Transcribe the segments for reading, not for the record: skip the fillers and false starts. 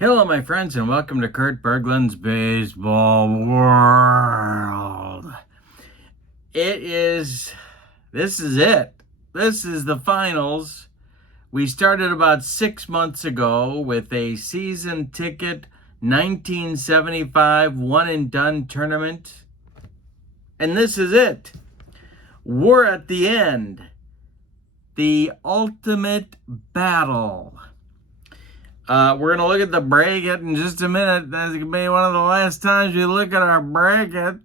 Hello, my friends, and welcome to Kurt Berglund's Baseball World. This is it. This is the finals. We started about 6 months ago with a season ticket 1975 one and done tournament. And this is it. We're at the end. The ultimate battle. We're going to look at the bracket in just a minute. That's going to be one of the last times we look at our bracket.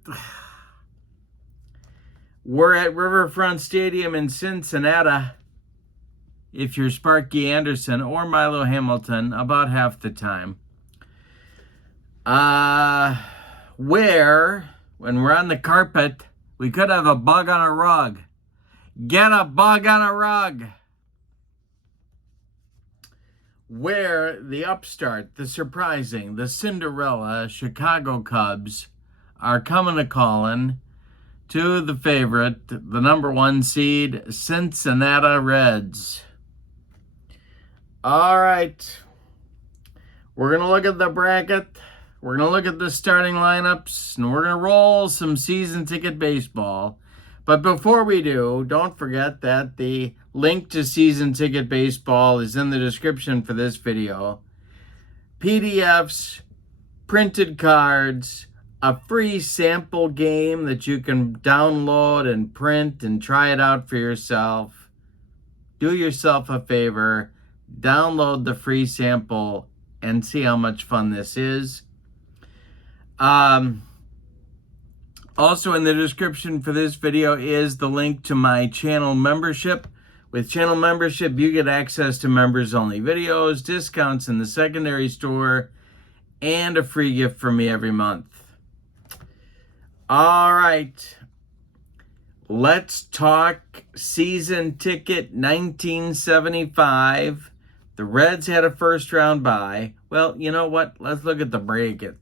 We're at Riverfront Stadium in Cincinnati. If you're Sparky Anderson or Milo Hamilton, about half the time. Where, when we're on the carpet, we could have a bug on a rug. Get a bug on a rug. Where the upstart, the surprising, the Cinderella Chicago Cubs are coming to calling to the favorite, the number 1 seed, Cincinnati Reds. All right. We're going to look at the bracket. We're going to look at the starting lineups, and we're going to roll some season ticket baseball. But before we do, don't forget that the link to season ticket baseball is in the description for this video. PDFs, printed cards, a free sample game that you can download and print and try it out for yourself. Do yourself a favor, download the free sample and see how much fun this is. Also in the description for this video is the link to my channel membership. With channel membership, you get access to members-only videos, discounts in the secondary store, and a free gift from me every month. All right. Let's talk season ticket 1975. The Reds had a first-round bye. Well, you know what? Let's look at the bracket.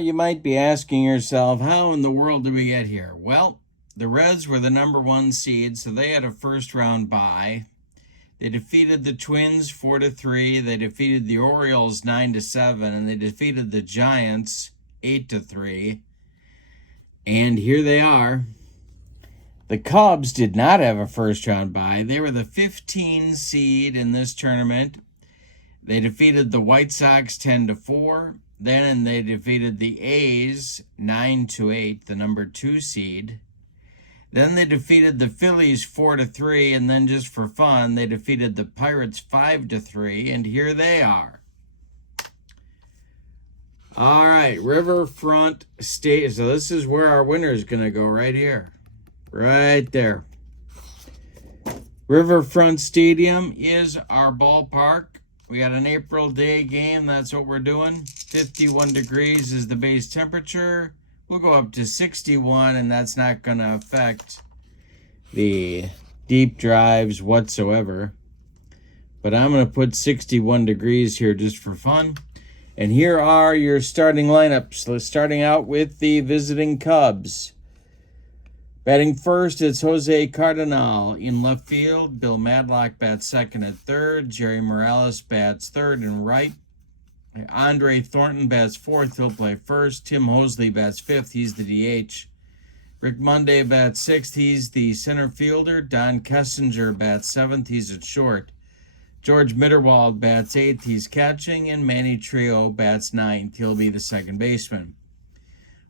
You might be asking yourself, how in the world did we get here? Well, the Reds were the number 1 seed, so they had a first-round bye. They defeated the Twins 4-3. They defeated the Orioles 9-7, and they defeated the Giants 8-3. And here they are. The Cubs did not have a first-round bye. They were the 15 seed in this tournament. They defeated the White Sox 10-4. Then they defeated the A's 9-8, the number 2 seed. Then they defeated the Phillies 4-3, and then just for fun, they defeated the Pirates 5-3, and here they are. All right, Riverfront State. So this is where our winner is going to go, right here. Right there. Riverfront Stadium is our ballpark. We got an April day game. That's what we're doing. 51 degrees is the base temperature. We'll go up to 61, and that's not going to affect the deep drives whatsoever. But I'm going to put 61 degrees here just for fun. And here are your starting lineups. Starting out with the visiting Cubs. Batting first, it's Jose Cardinal. In left field, Bill Madlock bats second and third. Jerry Morales bats third and right. Andre Thornton bats fourth. He'll play first. Tim Hosley bats fifth. He's the DH. Rick Monday bats sixth. He's the center fielder. Don Kessinger bats seventh. He's at short. George Mitterwald bats eighth. He's catching. And Manny Trio bats ninth. He'll be the second baseman.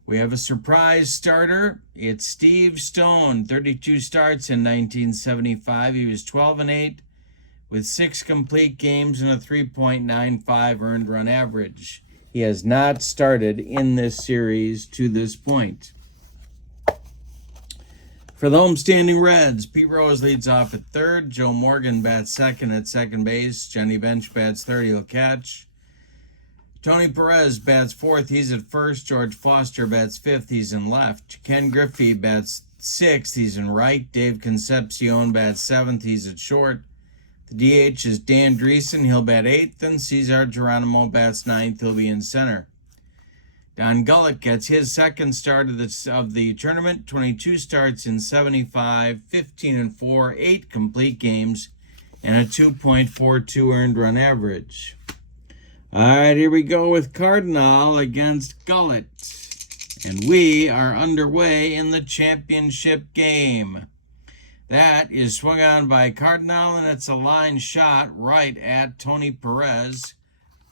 We have a surprise starter. It's Steve Stone, 32 starts in 1975. He was 12-8 with 6 complete games and a 3.95 earned run average. He has not started in this series to this point. For the homestanding Reds, Pete Rose leads off at third. Joe Morgan bats second at second base. Johnny Bench bats third. He'll catch. Tony Perez bats fourth. He's at first. George Foster bats fifth. He's in left. Ken Griffey bats sixth. He's in right. Dave Concepcion bats seventh. He's at short. The DH is Dan Dreesen. He'll bat eighth. And Cesar Geronimo bats ninth. He'll be in center. Don Gullett gets his second start of the tournament. 22 starts in 75, 15-4, 8 complete games, and a 2.42 earned run average. All right, here we go with Cardinal against Gullet. And we are underway in the championship game. That is swung on by Cardinal, and it's a line shot right at Tony Perez,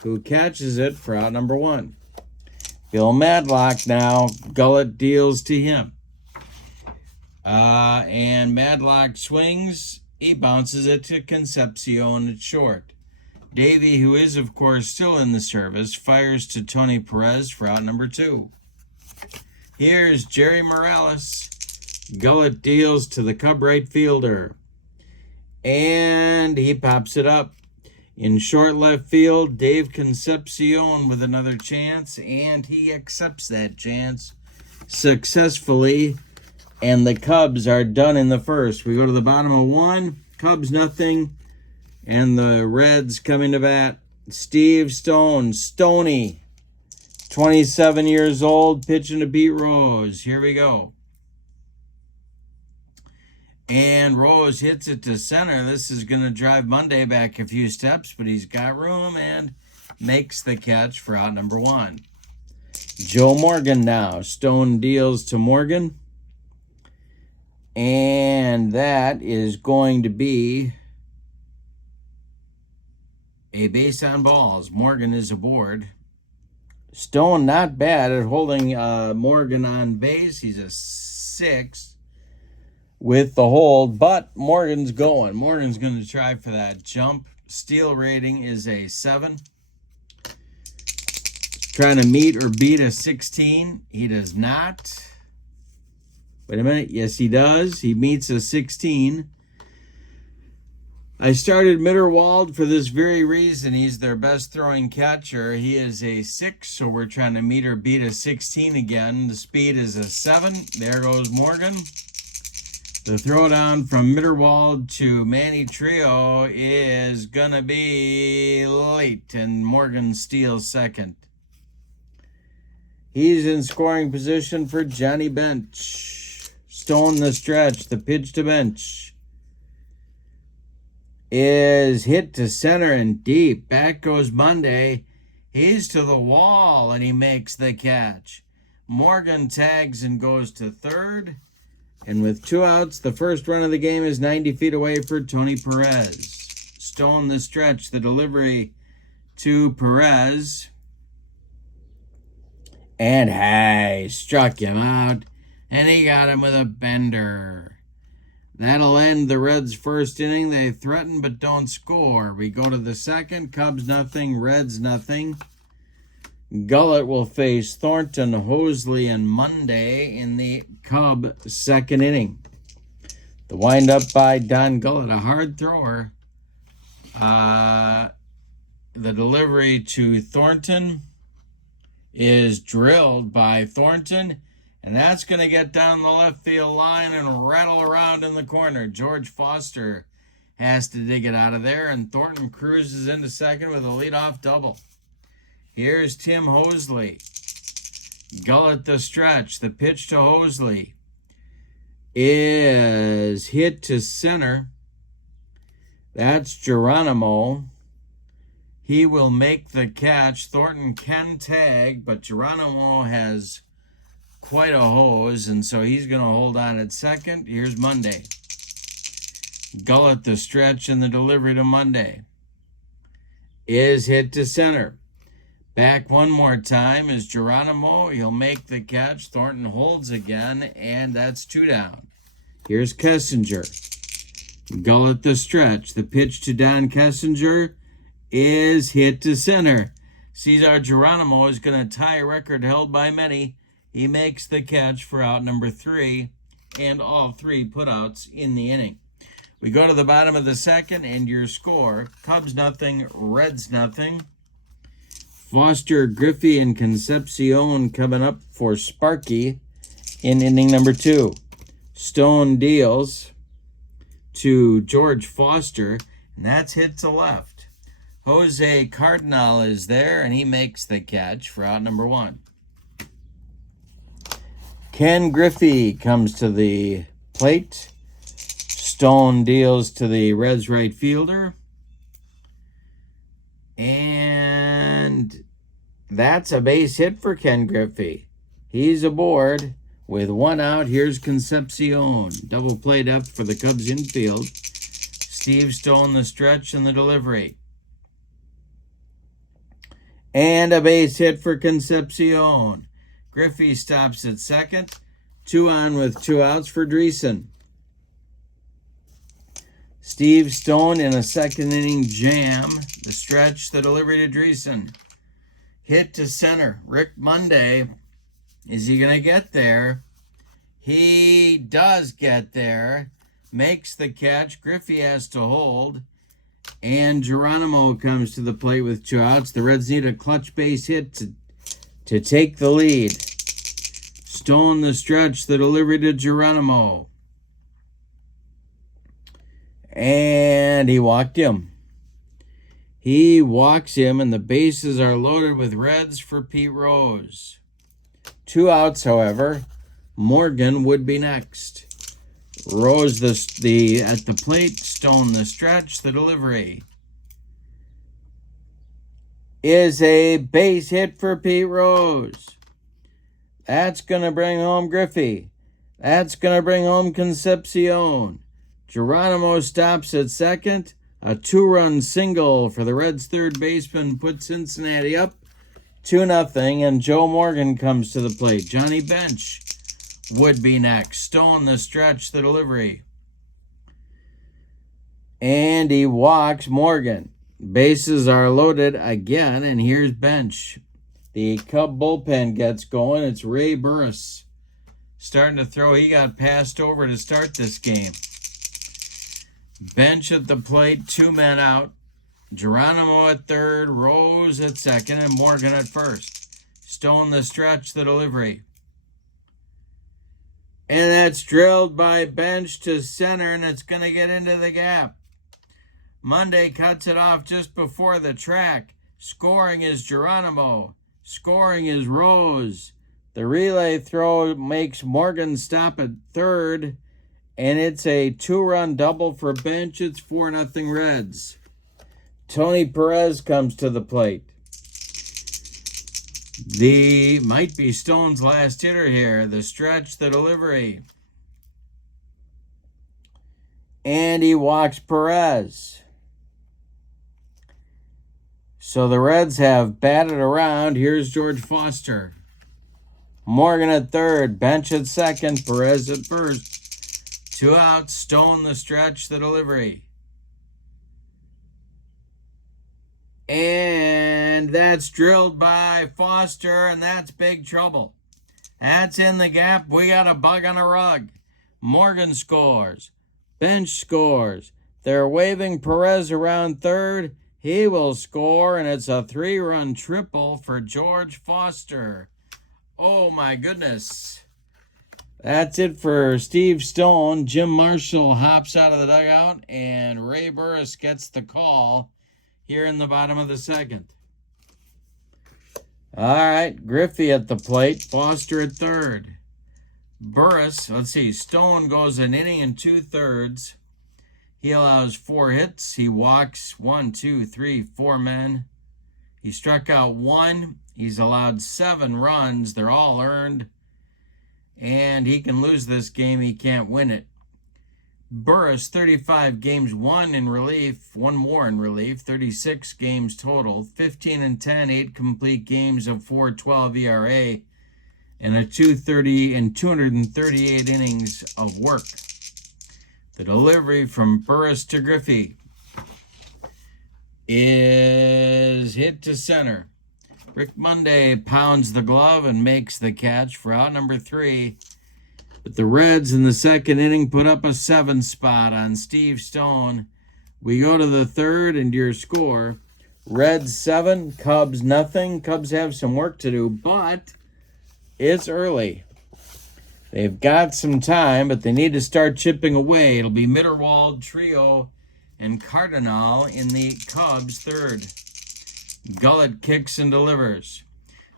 who catches it for out number 1. Bill Madlock now, Gullet deals to him. And Madlock swings. He bounces it to Concepcion at short. Davey, who is, of course, still in the service, fires to Tony Perez for out number 2. Here's Jerry Morales. Gullet deals to the Cub right fielder. And he pops it up. In short left field, Dave Concepcion with another chance, and he accepts that chance successfully, and the Cubs are done in the first. We go to the bottom of 1, Cubs nothing, and the Reds coming to bat. Steve Stone, Stoney, 27 years old, pitching to Pete Rose. Here we go. And Rose hits it to center. This is going to drive Monday back a few steps, but he's got room and makes the catch for out number 1. Joe Morgan now. Stone deals to Morgan. And that is going to be a base on balls. Morgan is aboard. Stone not bad at holding Morgan on base. He's a 6. With the hold, but Morgan's going. Morgan's going to try for that jump. Steal rating is a 7. Trying to meet or beat a 16. He does not. Wait a minute. Yes, he does. He meets a 16. I started Mitterwald for this very reason. He's their best throwing catcher. He is a 6, so we're trying to meet or beat a 16 again. The speed is a 7. There goes Morgan. The throwdown from Mitterwald to Manny Trio is going to be late, and Morgan steals second. He's in scoring position for Johnny Bench. Stone the stretch. The pitch to Bench is hit to center and deep. Back goes Monday. He's to the wall, and he makes the catch. Morgan tags and goes to third. And with 2 outs, the first run of the game is 90 feet away for Tony Perez. Stone the stretch, the delivery to Perez. And hey, struck him out. And he got him with a bender. That'll end the Reds' first inning. They threaten but don't score. We go to the second. Cubs nothing, Reds nothing. Gullet will face Thornton, Hosley, and Monday in the Cub second inning. The windup by Don Gullet, a hard thrower. The delivery to Thornton is drilled by Thornton, and that's going to get down the left field line and rattle around in the corner. George Foster has to dig it out of there, and Thornton cruises into second with a leadoff double. Here's Tim Hosley. Gullet the stretch. The pitch to Hosley is hit to center. That's Geronimo. He will make the catch. Thornton can tag, but Geronimo has quite a hose, and so he's going to hold on at second. Here's Monday. Gullet the stretch, and the delivery to Monday is hit to center. Back one more time is Geronimo. He'll make the catch. Thornton holds again, and that's 2 down. Here's Kessinger. Gullet the stretch. The pitch to Don Kessinger is hit to center. Cesar Geronimo is going to tie a record held by many. He makes the catch for out number 3, and all 3 putouts in the inning. We go to the bottom of the second, and your score, Cubs nothing, Reds nothing. Foster, Griffey, and Concepcion coming up for Sparky in inning number 2. Stone deals to George Foster, and that's hit to left. Jose Cardinal is there, and he makes the catch for out number 1. Ken Griffey comes to the plate. Stone deals to the Reds right fielder. And that's a base hit for Ken Griffey. He's aboard with one out. Here's Concepcion. Double played up for the Cubs infield. Steve Stone the stretch and the delivery. And a base hit for Concepcion. Griffey stops at second. 2 on with 2 outs for Dreesen. Steve Stone in a second inning jam. The stretch, the delivery to Dreesen. Hit to center. Rick Monday. Is he going to get there? He does get there. Makes the catch. Griffey has to hold. And Geronimo comes to the plate with 2 outs. The Reds need a clutch base hit to take the lead. Stone the stretch, the delivery to Geronimo. And he walked him. He walks him, and the bases are loaded with Reds for Pete Rose. 2 outs, however. Morgan would be next. Rose at the plate, Stone the stretch, the delivery is a base hit for Pete Rose. That's going to bring home Griffey. That's going to bring home Concepcion. Geronimo stops at second. A 2-run single for the Reds' third baseman puts Cincinnati up 2-0, and Joe Morgan comes to the plate. Johnny Bench would be next. Stone the stretch, the delivery. And he walks Morgan. Bases are loaded again, and here's Bench. The Cub bullpen gets going. It's Ray Burris starting to throw. He got passed over to start this game. Bench at the plate, 2 men out. Geronimo at third, Rose at second, and Morgan at first. Stone the stretch, the delivery. And that's drilled by Bench to center, and it's going to get into the gap. Monday cuts it off just before the track. Scoring is Geronimo. Scoring is Rose. The relay throw makes Morgan stop at third, and it's a 2-run double for Bench. It's 4-0 Reds. Tony Perez comes to the plate. Might be Stone's last hitter here. The stretch, the delivery. And he walks Perez. So the Reds have batted around. Here's George Foster. Morgan at third. Bench at second. Perez at first. 2 outs. Stone the stretch, the delivery. And that's drilled by Foster, and that's big trouble. That's in the gap. We got a bug on a rug. Morgan scores. Bench scores. They're waving Perez around third. He will score, and it's a 3-run triple for George Foster. Oh, my goodness. That's it for Steve Stone. Jim Marshall hops out of the dugout, and Ray Burris gets the call here in the bottom of the second. All right, Griffey at the plate, Foster at third. Burris, let's see, Stone goes an inning and 2/3. He allows 4 hits. He walks 4 men. He struck out 1. He's allowed 7 runs. They're all earned. And he can lose this game. He can't win it. Burris, 35 games, 1 more in relief, 36 games total, 15-10, 8 complete games of 4.12 ERA, and a 230 and 238 innings of work. The delivery from Burris to Griffey is hit to center. Rick Monday pounds the glove and makes the catch for out number 3. But the Reds in the second inning put up a 7 spot on Steve Stone. We go to the third, and your score, Reds 7, Cubs nothing. Cubs have some work to do, but it's early. They've got some time, but they need to start chipping away. It'll be Mitterwald, Trio, and Cardinal in the Cubs third. Gullett kicks and delivers.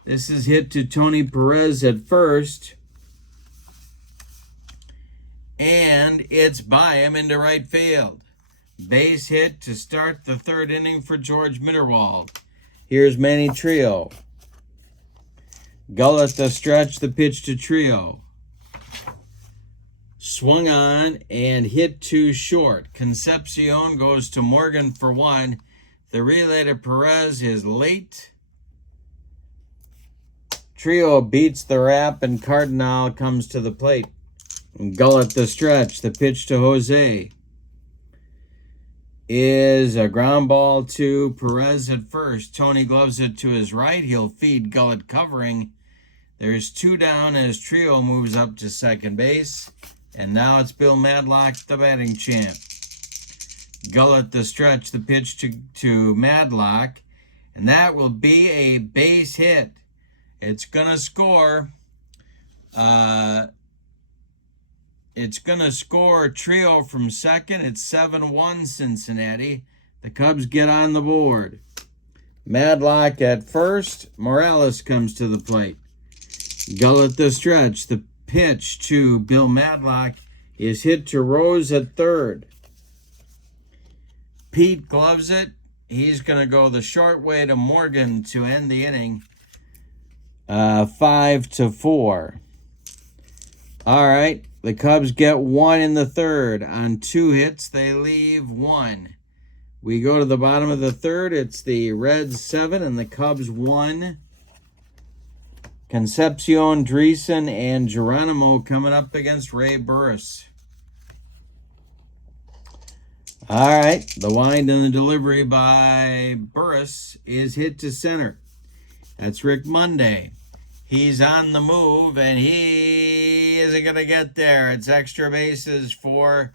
This is hit to Tony Perez at first. And it's by him into right field. Base hit to start the third inning for George Mitterwald. Here's Manny Trio. Gullett the stretch, the pitch to Trio. Swung on and hit too short. Concepcion goes to Morgan for one. The relay to Perez is late. Trio beats the wrap and Cardinal comes to the plate. Gullett the stretch, the pitch to Jose is a ground ball to Perez at first. Tourney gloves it to his right. He'll feed Gullett covering. There's two down as Trio moves up to second base. And now it's Bill Madlock, the batting champ. Gullett the stretch, the pitch to Madlock. And that will be a base hit. It's going to score. It's going to score Trio from second. It's 7-1 Cincinnati. The Cubs get on the board. Madlock at first. Morales comes to the plate. Gullett the stretch. The pitch to Bill Madlock is hit to Rose at third. Pete gloves it. He's going to go the short way to Morgan to end the inning. 5-4. All right. The Cubs get one in the third. On 2 hits, they leave 1. We go to the bottom of the third. It's the Reds 7 and the Cubs 1. Concepcion, Dreesen, and Geronimo coming up against Ray Burris. All right. The wind and the delivery by Burris is hit to center. That's Rick Monday. He's on the move, and he isn't going to get there. It's extra bases for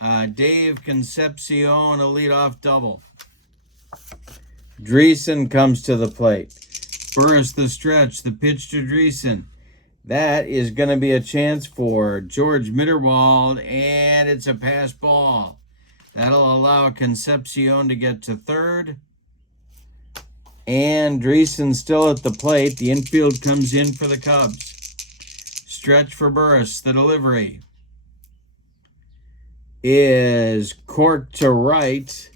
Dave Concepcion, a leadoff double. Dreesen comes to the plate. Burris the stretch, the pitch to Dreesen. That is going to be a chance for George Mitterwald, and it's a pass ball. That'll allow Concepcion to get to third. And Dreesen still at the plate. The infield comes in for the Cubs. Stretch for Burris. The delivery is corked to right.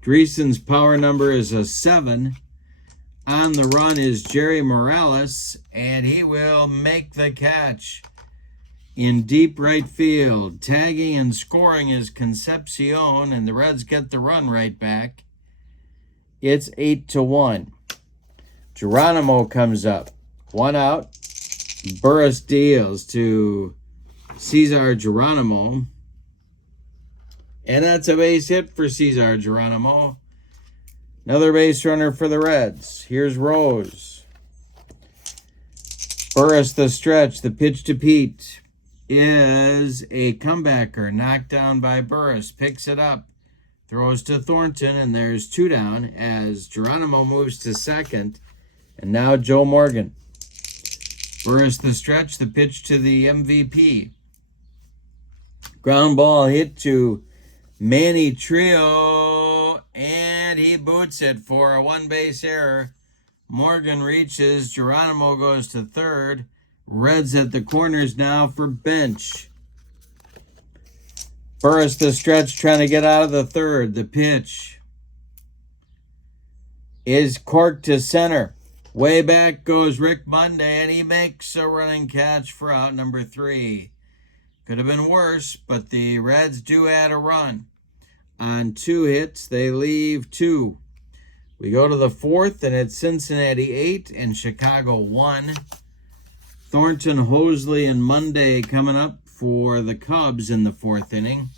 Dreesen's power number is a 7. On the run is Jerry Morales, and he will make the catch in deep right field. Tagging and scoring is Concepcion, and the Reds get the run right back. It's 8-1. Geronimo comes up. 1 out. Burris deals to Cesar Geronimo. And that's a base hit for Cesar Geronimo. Another base runner for the Reds. Here's Rose. Burris the stretch. The pitch to Pete is a comebacker. Knocked down by Burris. Picks it up. Throws to Thornton, and there's 2 down as Geronimo moves to second. And now Joe Morgan. Burris the stretch, the pitch to the MVP. Ground ball hit to Manny Trio, and he boots it for a 1-base error. Morgan reaches, Geronimo goes to third. Reds at the corners now for bench. Burris the stretch trying to get out of the third. The pitch is corked to center. Way back goes Rick Monday, and he makes a running catch for out number 3. Could have been worse, but the Reds do add a run. On 2 hits, they leave 2. We go to the 4th, and it's Cincinnati 8 and Chicago 1. Thornton, Hosley, and Monday coming up for the Cubs in the 4th inning.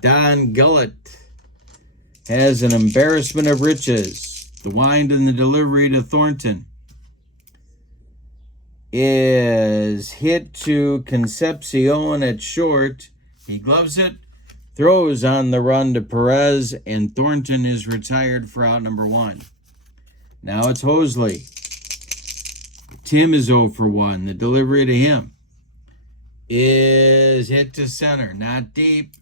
Don Gullett has an embarrassment of riches. The wind and the delivery to Thornton is hit to Concepcion at short. He gloves it, throws on the run to Perez, and Thornton is retired for out number 1. Now it's Hosley. Tim is 0 for 1. The delivery to him is hit to center, not deep.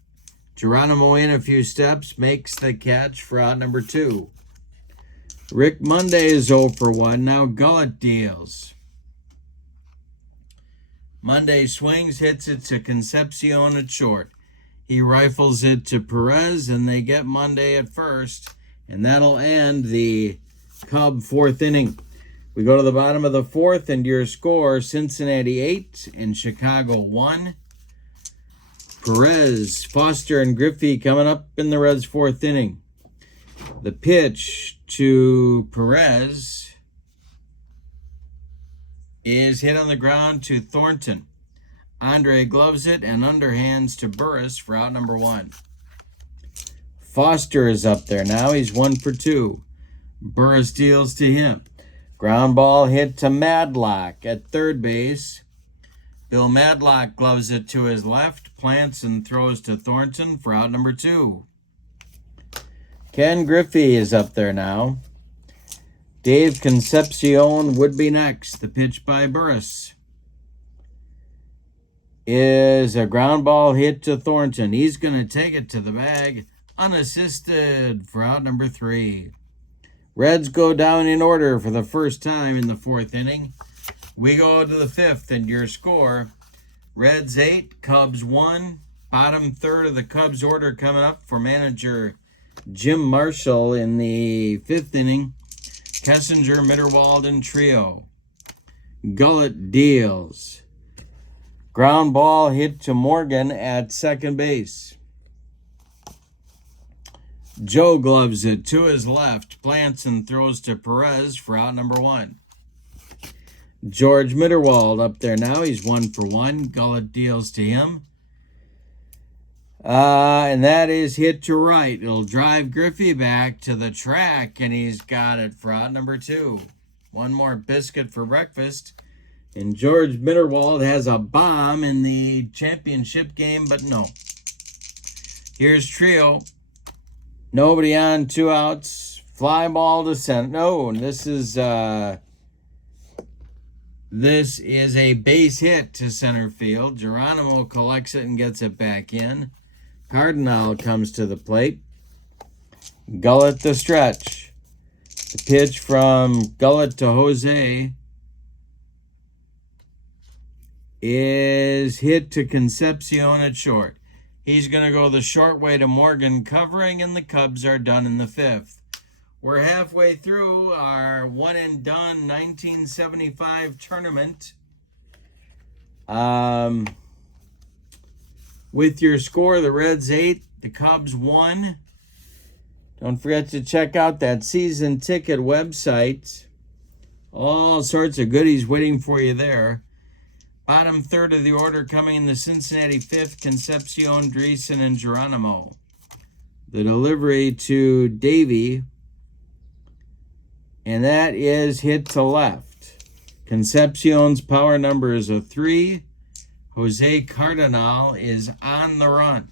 Geronimo in a few steps, makes the catch for out number 2. Rick Monday is 0 for 1. Now Gullett deals. Monday swings, hits it to Concepcion at short. He rifles it to Perez, and they get Monday at first. And that'll end the Cub fourth inning. We go to the bottom of the fourth, and your score, Cincinnati 8 and Chicago 1. Perez, Foster, and Griffey coming up in the Reds' fourth inning. The pitch to Perez is hit on the ground to Thornton. Andre gloves it and underhands to Burris for out number 1. Foster is up there now. He's 1 for 2. Burris deals to him. Ground ball hit to Madlock at third base. Bill Madlock gloves it to his left, plants and throws to Thornton for out number 2. Ken Griffey is up there now. Dave Concepcion would be next. The pitch by Burris is a ground ball hit to Thornton. He's going to take it to the bag unassisted for out number 3. Reds go down in order for the first time in the fourth inning. We go to the fifth, and your score, Reds 8, Cubs 1. Bottom third of the Cubs order coming up for manager Jim Marshall in the fifth inning. Kessinger, Mitterwald, and Trio. Gullett deals. Ground ball hit to Morgan at second base. Joe gloves it to his left. Plants and throws to Perez for out number 1. George Mitterwald up there now. He's 1 for 1. Gullett deals to him. And that is hit to right. It'll drive Griffey back to the track, and he's got it for out number 2. One more biscuit for breakfast. And George Mitterwald has a bomb in the championship game, but no. Here's Trio. Nobody on, 2 outs. Fly ball to center. No, this is a base hit to center field. Geronimo collects it and gets it back in. Cardinal comes to the plate. Gullett the stretch. The pitch from Gullett to Jose is hit to Concepcion at short. He's going to go the short way to Morgan covering, and the Cubs are done in the fifth. We're halfway through our one and done 1975 tournament. With your score, the Reds 8, the Cubs 1. Don't forget to check out that season ticket website. All sorts of goodies waiting for you there. Bottom third of the order coming in the Cincinnati fifth, Concepcion, Dreesen, and Geronimo. The delivery to Davey, and that is hit to left. Concepcion's power number is a 3. Jose Cardinal is on the run.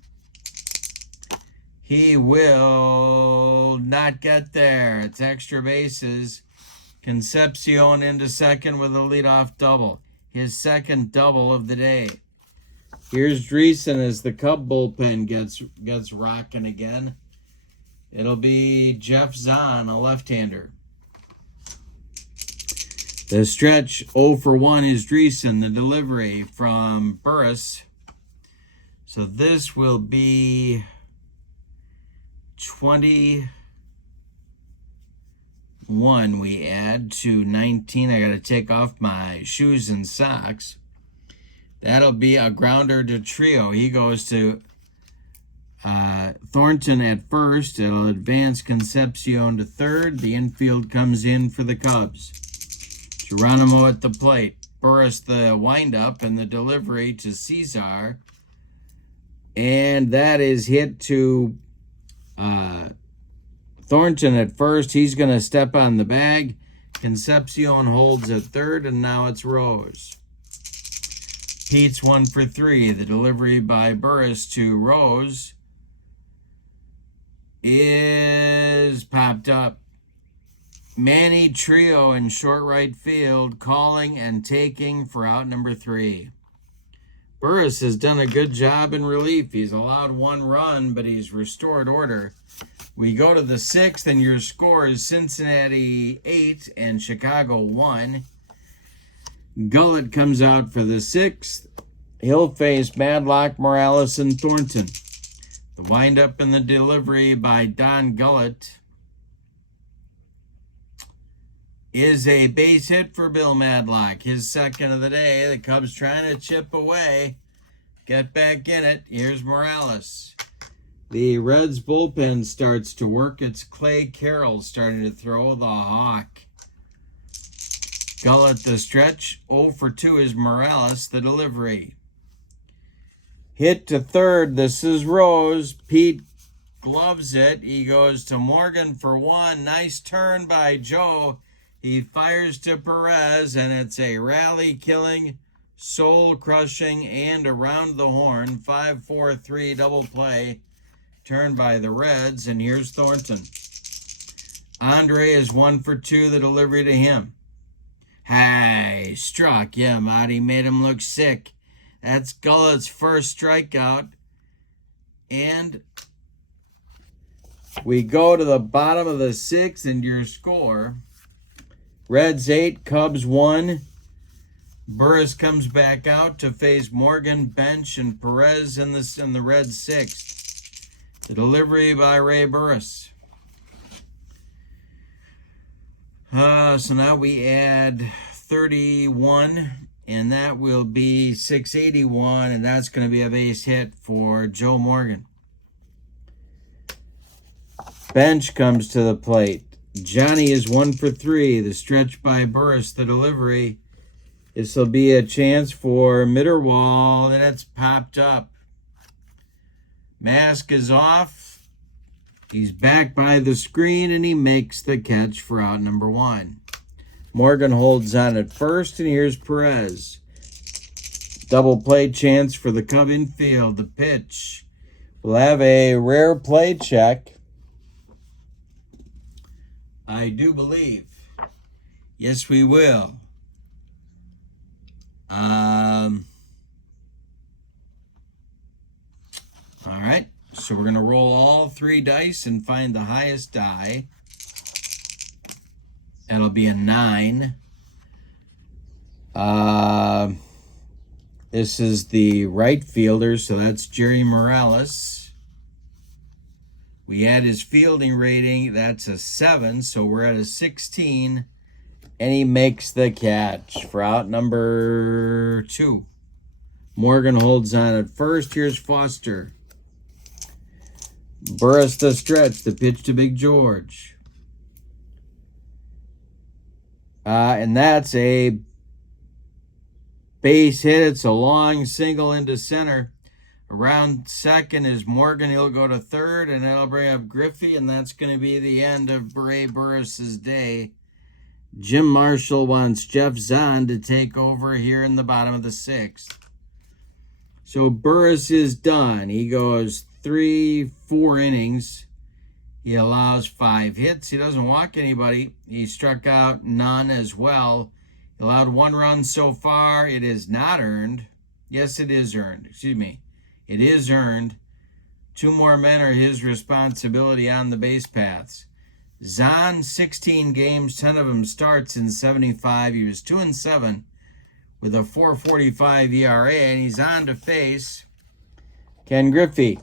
He will not get there. It's extra bases. Concepcion into second with a leadoff double. His second double of the day. Here's Dreesen as the Cub bullpen gets rocking again. It'll be Jeff Zahn, a left-hander. The stretch 0 for 1 is Dreesen. The delivery from Burris. So this will be 21 we add to 19. I got to take off my shoes and socks. That'll be a grounder to Trio. He goes to Thornton at first. It'll advance Concepcion to third. The infield comes in for the Cubs. Geronimo at the plate. Burris the windup and the delivery to Cesar. And that is hit to Thornton at first. He's going to step on the bag. Concepcion holds at third, and now it's Rose. Pete's 1 for 3. The delivery by Burris to Rose is popped up. Manny Trio in short right field, calling and taking for out number 3. Burris has done a good job in relief. He's allowed 1 run, but he's restored order. We go to the sixth, and your score is Cincinnati 8 and Chicago 1. Gullett comes out for the sixth. He'll face Madlock, Morales, and Thornton. The windup and the delivery by Don Gullett is a base hit for Bill Madlock. His second of the day. The Cubs trying to chip away. Get back in it. Here's Morales. The Reds bullpen starts to work. It's Clay Carroll starting to throw, the Hawk. Gullett the stretch. 0 for 2 is Morales, the delivery. Hit to third. This is Rose. Pete gloves it. He goes to Morgan for 1. Nice turn by Joe. He fires to Perez, and it's a rally-killing, soul-crushing, and around the horn 5-4-3 double play. Turn by the Reds, and here's Thornton. Andre is 1 for 2, the delivery to him. Hey, struck. Yeah, Marty made him look sick. That's Gullett's first strikeout. And we go to the bottom of the 6th, and your score. Reds 8, Cubs 1. Burris comes back out to face Morgan, Bench, and Perez in the Reds 6th. The delivery by Ray Burris. So now we add 31, and that will be 681, and that's going to be a base hit for Joe Morgan. Bench comes to the plate. Johnny is 1 for 3. The stretch by Burris, the delivery. This will be a chance for Mitterwald, and it's popped up. Mask is off. He's back by the screen, and he makes the catch for out number 1. Morgan holds on at first, and here's Perez. Double play chance for the Cub infield. The pitch. We'll have a rare play check. I do believe. Yes, we will. All right. So we're going to roll all 3 dice and find the highest die. That'll be a 9. This is the right fielder, so that's Jerry Morales. We add his fielding rating. That's a 7, so we're at a 16. And he makes the catch for out number 2. Morgan holds on at first. Here's Foster. Burris the stretch. The pitch to Big George. And that's a base hit. It's a long single into center. Around second is Morgan. He'll go to third, and that'll bring up Griffey, and that's going to be the end of Ray Burris's day. Jim Marshall wants Jeff Zahn to take over here in the bottom of the 6th. So Burris is done. He goes 3-4 innings. He allows 5 hits. He doesn't walk anybody. He struck out none as well. He allowed 1 run so far. It is not earned. Yes, it is earned. Excuse me. It is earned. 2 more men are his responsibility on the base paths. Zahn, 16 games, 10 of them starts in 75. He was 2-7 with a 4.45 ERA, and he's on to face Ken Griffey.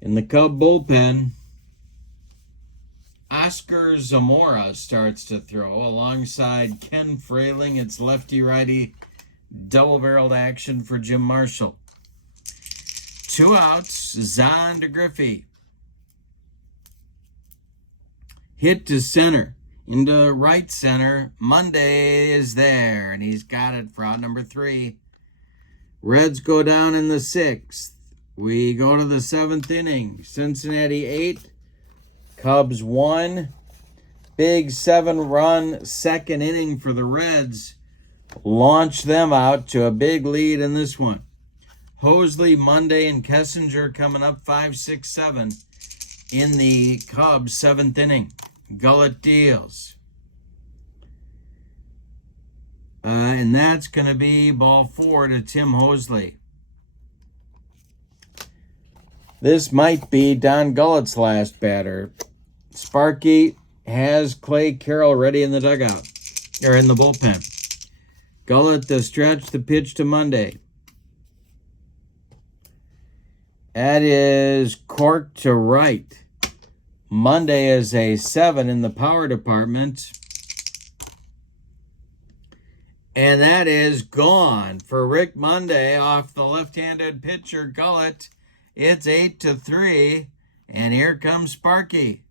In the Cub bullpen, Oscar Zamora starts to throw alongside Ken Frayling. It's lefty-righty double-barreled action for Jim Marshall. 2 outs, Zahn to Griffey. Hit to center, into right center. Monday is there, and he's got it for out number 3. Reds go down in the 6th. We go to the 7th inning. Cincinnati 8, Cubs 1. Big 7-run second inning for the Reds. Launch them out to a big lead in this one. Hosley, Monday, and Kessinger coming up 5, 6, 7 in the Cubs 7th inning. Gullett deals. And that's going to be ball 4 to Tim Hosley. This might be Don Gullett's last batter. Sparky has Clay Carroll ready in the dugout, or in the bullpen. Gullett the stretch, the pitch to Monday. That is cork to right. Monday is a 7 in the power department. And that is gone for Rick Monday off the left-handed pitcher Gullett. It's 8-3, and here comes Sparky.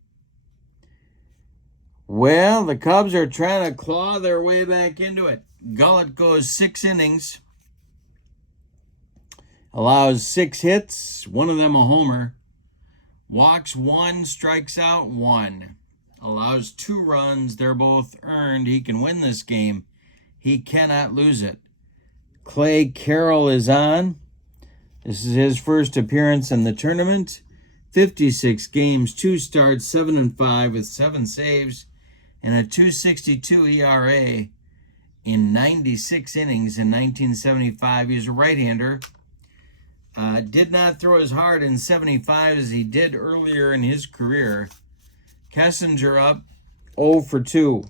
Well, the Cubs are trying to claw their way back into it. Gullett goes 6 innings, allows 6 hits, one of them a homer, walks 1, strikes out 1, allows 2 runs. They're both earned. He can win this game. He cannot lose it. Clay Carroll is on. This is his first appearance in the tournament. 56 games, 2 starts, 7-5 with 7 saves, and a .262 ERA in 96 innings in 1975. He's a right-hander. Did not throw as hard in 75 as he did earlier in his career. Kessinger up 0 for 2.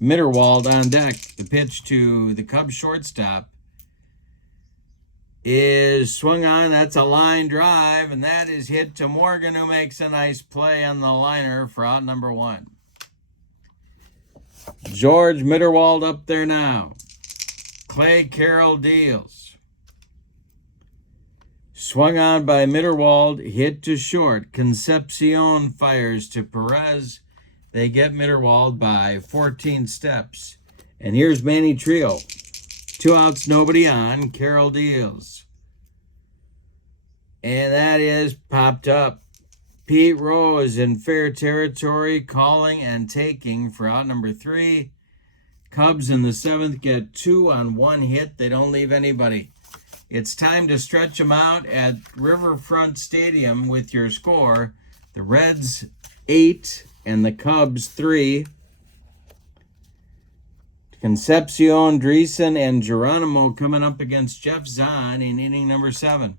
Mitterwald on deck. The pitch to the Cubs shortstop is swung on. That's a line drive, and that is hit to Morgan, who makes a nice play on the liner for out number 1. George Mitterwald up there now. Clay Carroll deals. Swung on by Mitterwald, hit to short. Concepcion fires to Perez. They get Mitterwald by 14 steps. And here's Manny Trio. 2 outs, nobody on. Carroll deals. And that is popped up. Pete Rose in fair territory, calling and taking for out number 3. Cubs in the 7th get 2 on 1 hit. They don't leave anybody. It's time to stretch them out at Riverfront Stadium with your score. The Reds 8 and the Cubs 3. Concepcion, Dreesen, and Geronimo coming up against Jeff Zahn in inning number 7.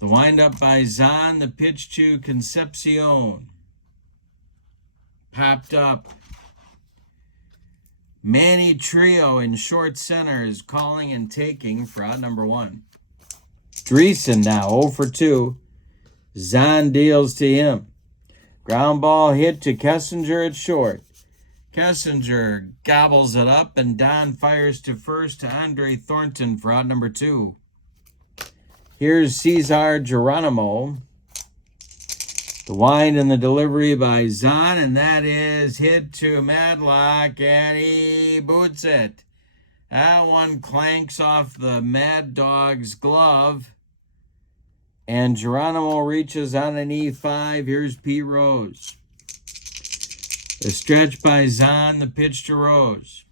The windup by Zahn, the pitch to Concepcion. Popped up. Manny Trio in short center is calling and taking for out number 1. Dreesen now 0 for 2. Zahn deals to him. Ground ball hit to Kessinger at short. Kessinger gobbles it up, and Don fires to first to Andre Thornton for out number 2. Here's Cesar Geronimo. The wind and the delivery by Zahn, and that is hit to Madlock, and he boots it. That one clanks off the Mad Dog's glove, and Geronimo reaches on an E5. Here's Pete Rose. The stretch by Zahn, the pitch to Rose.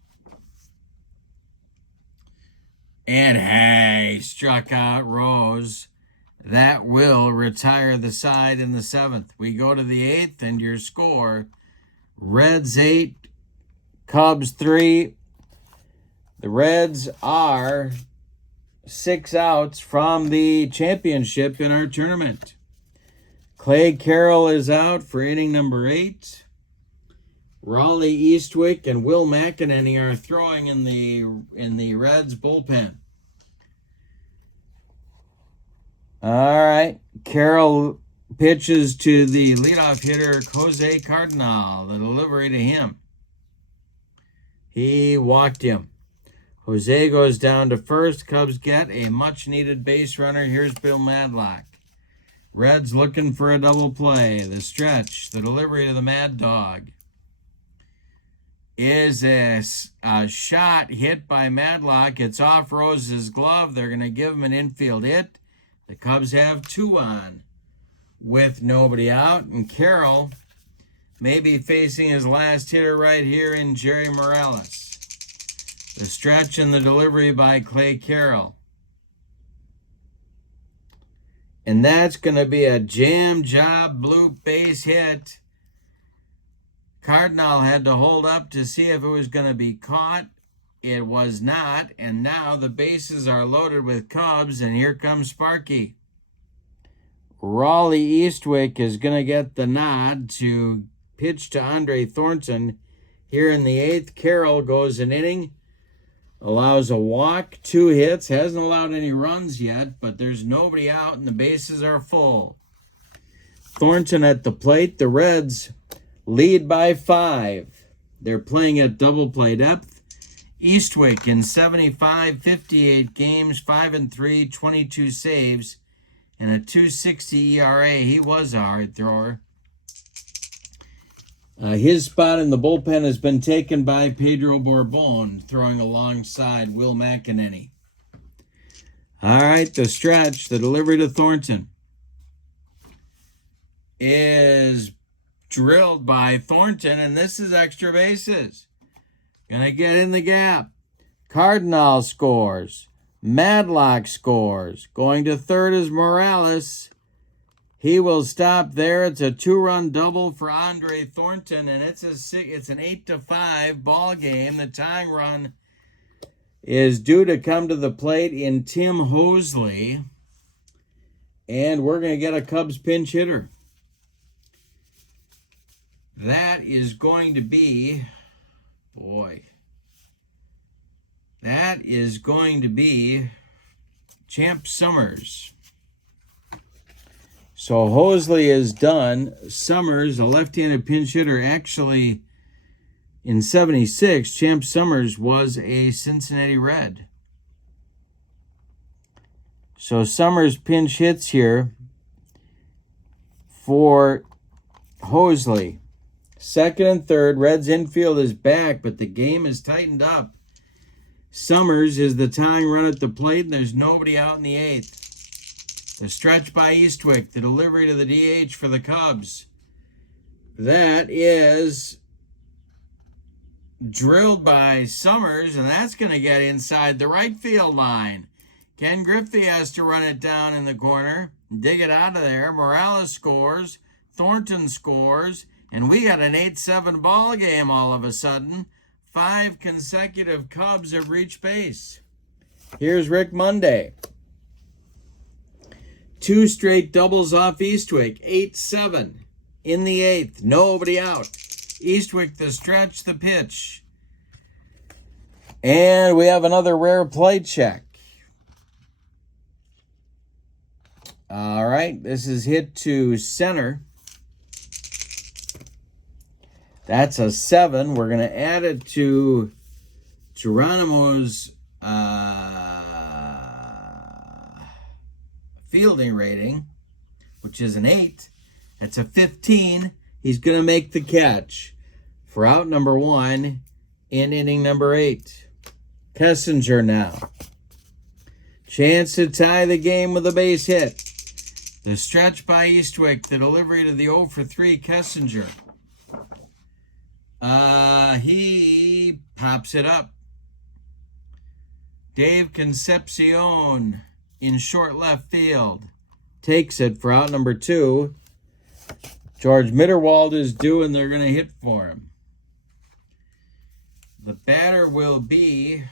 And hey, struck out Rose. That will retire the side in the 7th. We go to the 8th, and your score, Reds 8, Cubs 3. The Reds are 6 outs from the championship in our tournament. Clay Carroll is out for inning number 8. Raleigh Eastwick and Will McEnany are throwing in the Reds bullpen. All right, Carroll pitches to the leadoff hitter, Jose Cardinal. The delivery to him. He walked him. Jose goes down to first. Cubs get a much-needed base runner. Here's Bill Madlock. Reds looking for a double play. The stretch, the delivery to the Mad Dog is a shot hit by Madlock. It's off Rose's glove. They're going to give him an infield hit. The Cubs have 2 on with nobody out, and Carroll may be facing his last hitter right here in Jerry Morales. The stretch and the delivery by Clay Carroll. And that's going to be a jam job blue base hit. Cardinal had to hold up to see if it was going to be caught. It was not, and now the bases are loaded with Cubs, and here comes Sparky. Raleigh Eastwick is going to get the nod to pitch to Andre Thornton here in the 8th. Carroll goes an inning. Allows a walk, 2 hits. Hasn't allowed any runs yet, but there's nobody out and the bases are full. Thornton at the plate. The Reds lead by 5. They're playing at double play depth. Eastwick in 75, 58 games, 5-3, 22 saves, and a 2.60 ERA. He was a hard thrower. His spot in the bullpen has been taken by Pedro Borbon, throwing alongside Will McEnany. All right, the stretch, the delivery to Thornton is drilled by Thornton, and this is extra bases. Gonna get in the gap. Cardinal scores. Madlock scores. Going to third is Morales. He will stop there. It's a 2-run double for Andre Thornton, and it's an 8-5 ball game. The tying run is due to come to the plate in Tim Hosley, and we're going to get a Cubs pinch hitter. That is going to be, that is going to be Champ Summers. So Hosley is done. Summers, a left-handed pinch hitter, actually in 76, Champ Summers was a Cincinnati Red. So Summers pinch hits here for Hosley. Second and third, Reds infield is back, but the game is tightened up. Summers is the tying run at the plate, and there's nobody out in the 8th. The stretch by Eastwick, the delivery to the DH for the Cubs. That is drilled by Summers, and that's going to get inside the right field line. Ken Griffey has to run it down in the corner, dig it out of there. Morales scores, Thornton scores, and we got an 8-7 ball game all of a sudden. 5 consecutive Cubs have reached base. Here's Rick Monday. 2 straight doubles off Eastwick. 8-7 in the 8th. Nobody out. Eastwick the stretch, the pitch. And we have another rare play check. All right, this is hit to center. That's a 7. We're going to add it to Geronimo's fielding rating, which is an 8. That's a 15. He's going to make the catch for out number 1 in inning number 8. Kessinger now. Chance to tie the game with a base hit. The stretch by Eastwick, the delivery to the 0-for-3 Kessinger. He pops it up. Dave Concepcion in short left field takes it for out number 2. George Mitterwald is due, and they're going to hit for him. The batter will be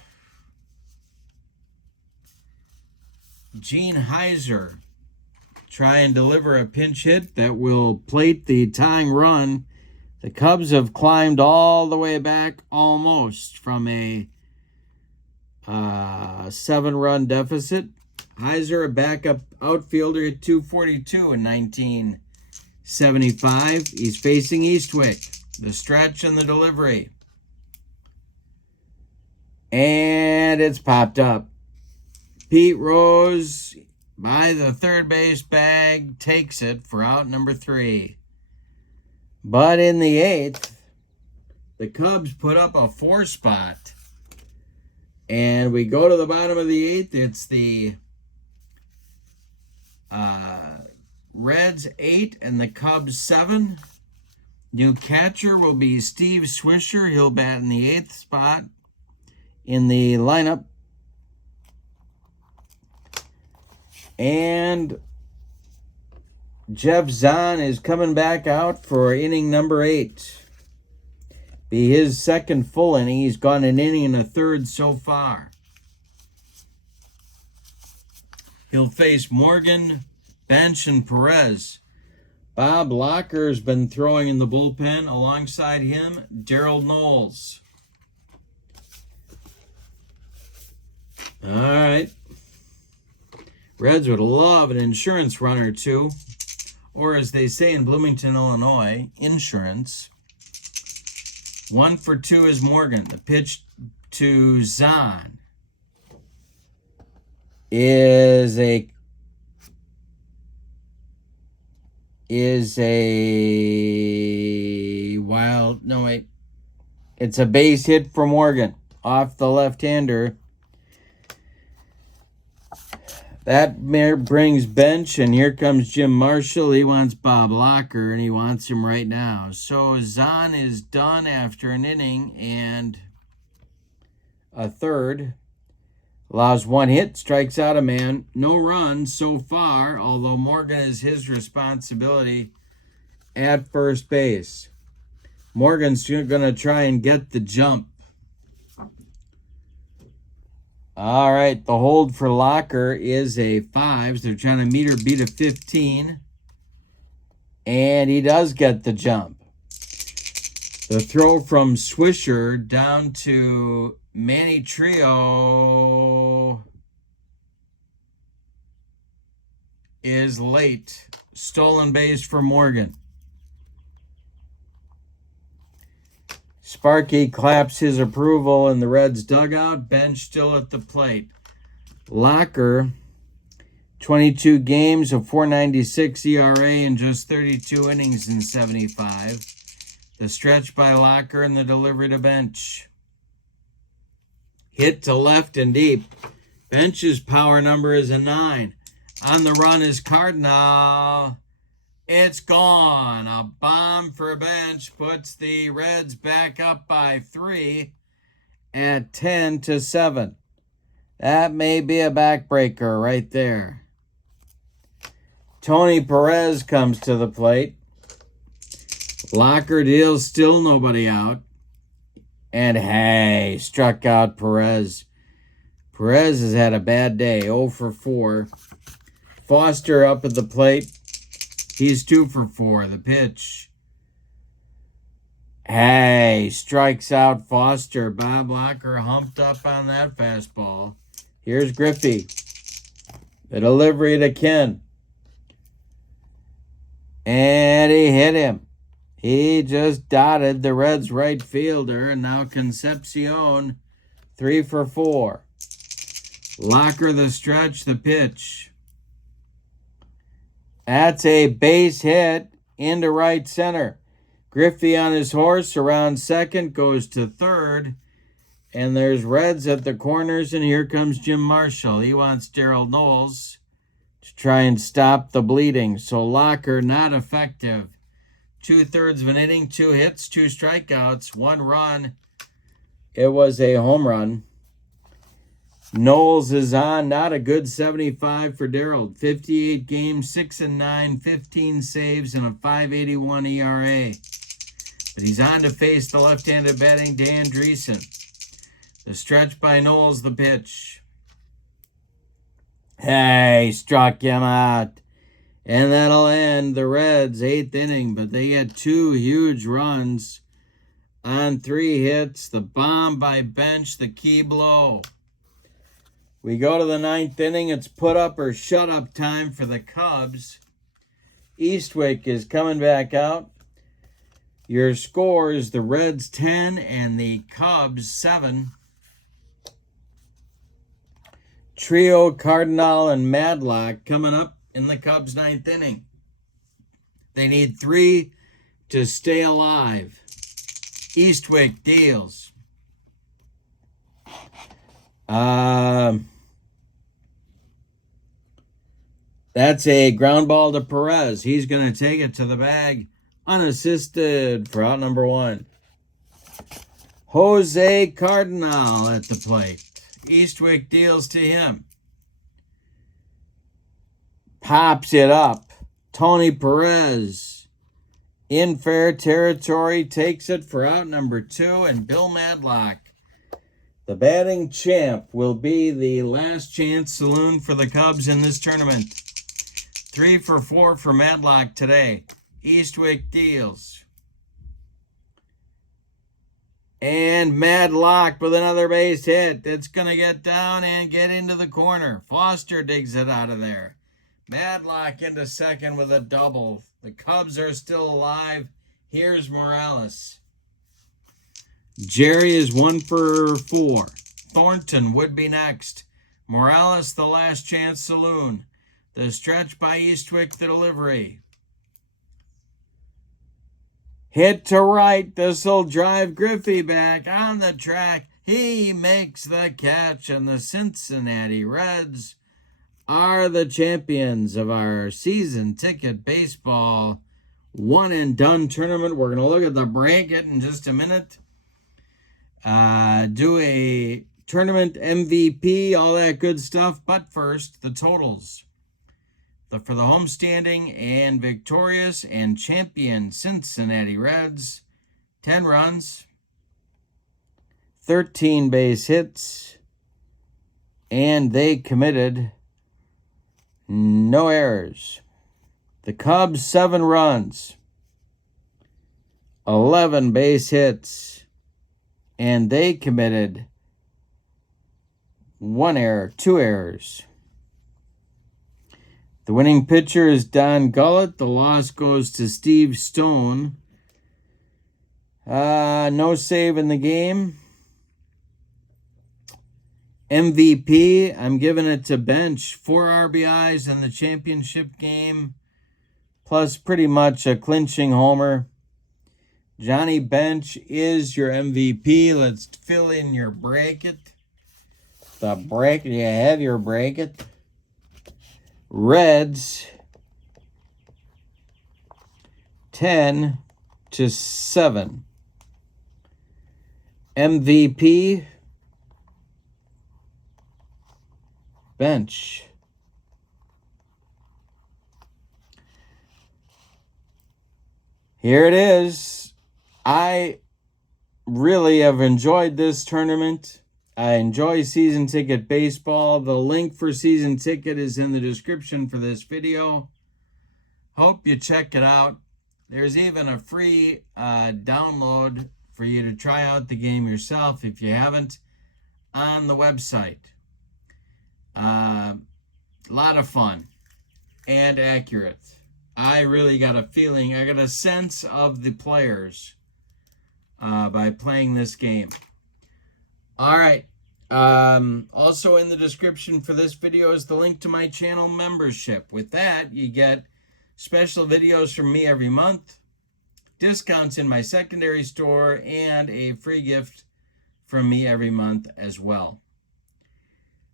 Gene Heiser. Try and deliver a pinch hit that will plate the tying run. The Cubs have climbed all the way back almost from a 7-run deficit. Heiser, a backup outfielder, at 242 in 1975. He's facing Eastwick. The stretch and the delivery. And it's popped up. Pete Rose, by the third base bag, takes it for out number 3. But in the 8th, the Cubs put up a 4 spot. And we go to the bottom of the 8th. It's the Reds 8 and the Cubs 7. New catcher will be Steve Swisher. He'll bat in the 8th spot in the lineup. And Jeff Zahn is coming back out for inning number 8. Be his second full inning. He's gone an inning and a third so far. He'll face Morgan, Bench, and Perez. Bob Locker's been throwing in the bullpen. Alongside him, Darryl Knowles. All right. Reds would love an insurance run or two. Or as they say in Bloomington, Illinois, insurance. 1 for 2 is Morgan. The pitch to Zahn is a wild, no wait. It's a base hit for Morgan off the left-hander. That brings bench, and here comes Jim Marshall. He wants Bob Locker, and he wants him right now. So Zahn is done after an inning and a third. Allows 1 hit, strikes out a man. No runs so far, although Morgan is his responsibility at first base. Morgan's going to try and get the jump. All right, the hold for Locker is a 5. So they're trying to meet or beat a 15. And he does get the jump. The throw from Swisher down to Manny Trio is late. Stolen base for Morgan. Sparky claps his approval in the Reds dugout. Bench still at the plate. Locker, 22 games, a 4.96 ERA in just 32 innings in 75. The stretch by Locker and the delivery to Bench. Hit to left and deep. Bench's power number is a 9. On the run is Cardinal. It's gone. A bomb for Bench puts the Reds back up by 3 at 10-7. That may be a backbreaker right there. Tony Perez comes to the plate. Locker deals, still nobody out. And hey, struck out Perez. Perez has had a bad day, 0 for 4. Foster up at the plate. He's 2 for 4. The pitch. Hey, strikes out Foster. Bob Locker humped up on that fastball. Here's Griffey. The delivery to Ken. And he hit him. He just dotted the Reds right fielder. And now Concepcion, 3 for 4. Locker the stretch, the pitch. That's a base hit into right center. Griffey on his horse around second, goes to third. And there's Reds at the corners, and here comes Jim Marshall. He wants Darryl Knowles to try and stop the bleeding. So Locker not effective. 2/3 of an inning, 2 hits, 2 strikeouts, 1 run. It was a home run. Knowles is on, not a good 75 for Darryl. 58 games, 6-9, 15 saves, and a 5.81 ERA. But he's on to face the left-handed batting Dan Dreesen. The stretch by Knowles, the pitch. Hey, struck him out. And that'll end the Reds' 8th inning, but they had 2 huge runs on 3 hits. The bomb by Bench, the key blow. We go to the 9th inning. It's put up or shut up time for the Cubs. Eastwick is coming back out. Your score is the Reds 10 and the Cubs 7. Trio, Cardinal, and Madlock coming up in the Cubs' 9th inning. They need 3 to stay alive. Eastwick deals. That's a ground ball to Perez. He's going to take it to the bag unassisted for out number 1. Jose Cardinal at the plate. Eastwick deals to him. Pops it up. Tony Perez in fair territory takes it for out number 2, and Bill Madlock, the batting champ, will be the last chance saloon for the Cubs in this tournament. 3 for 4 for Madlock today. Eastwick deals. And Madlock with another base hit. It's going to get down and get into the corner. Foster digs it out of there. Madlock into second with a double. The Cubs are still alive. Here's Morales. Jerry is 1 for 4. Thornton would be next. Morales, the last chance saloon. The stretch by Eastwick, the delivery. Hit to right. This'll drive Griffey back on the track. He makes the catch, and the Cincinnati Reds are the champions of our season ticket baseball one and done tournament. We're going to look at the bracket in just a minute. Do a tournament MVP, all that good stuff. But first, the totals. For the homestanding and victorious and champion Cincinnati Reds, 10 runs, 13 base hits, and they committed no errors. The Cubs, 7 runs, 11 base hits, and they committed 1 error, 2 errors. The winning pitcher is Don Gullett. The loss goes to Steve Stone. No save in the game. MVP, I'm giving it to Bench. 4 RBIs in the championship game, plus pretty much a clinching homer. Johnny Bench is your MVP. Let's fill in your bracket. The bracket, you have your bracket. Reds 10-7. MVP Bench. Here it is. I really have enjoyed this tournament. I enjoy season ticket baseball. The link for season ticket is in the description for this video. Hope you check it out. There's even a free download for you to try out the game yourself if you haven't on the website. A lot of fun and accurate. I really got a feeling, I got a sense of the players by playing this game. All right. Also in the description for this video is the link to my channel membership. With that, you get special videos from me every month, discounts in my secondary store, and a free gift from me every month as well.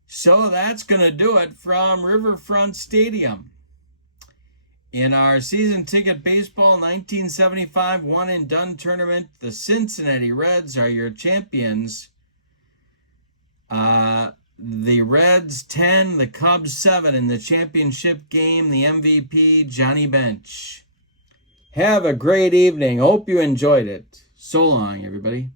So that's going to do it from Riverfront Stadium. In our season ticket baseball 1975 one and done tournament, the Cincinnati Reds are your champions. The Reds 10, the Cubs 7 in the championship game. The MVP, Johnny Bench. Have a great evening. Hope you enjoyed it. So long, everybody.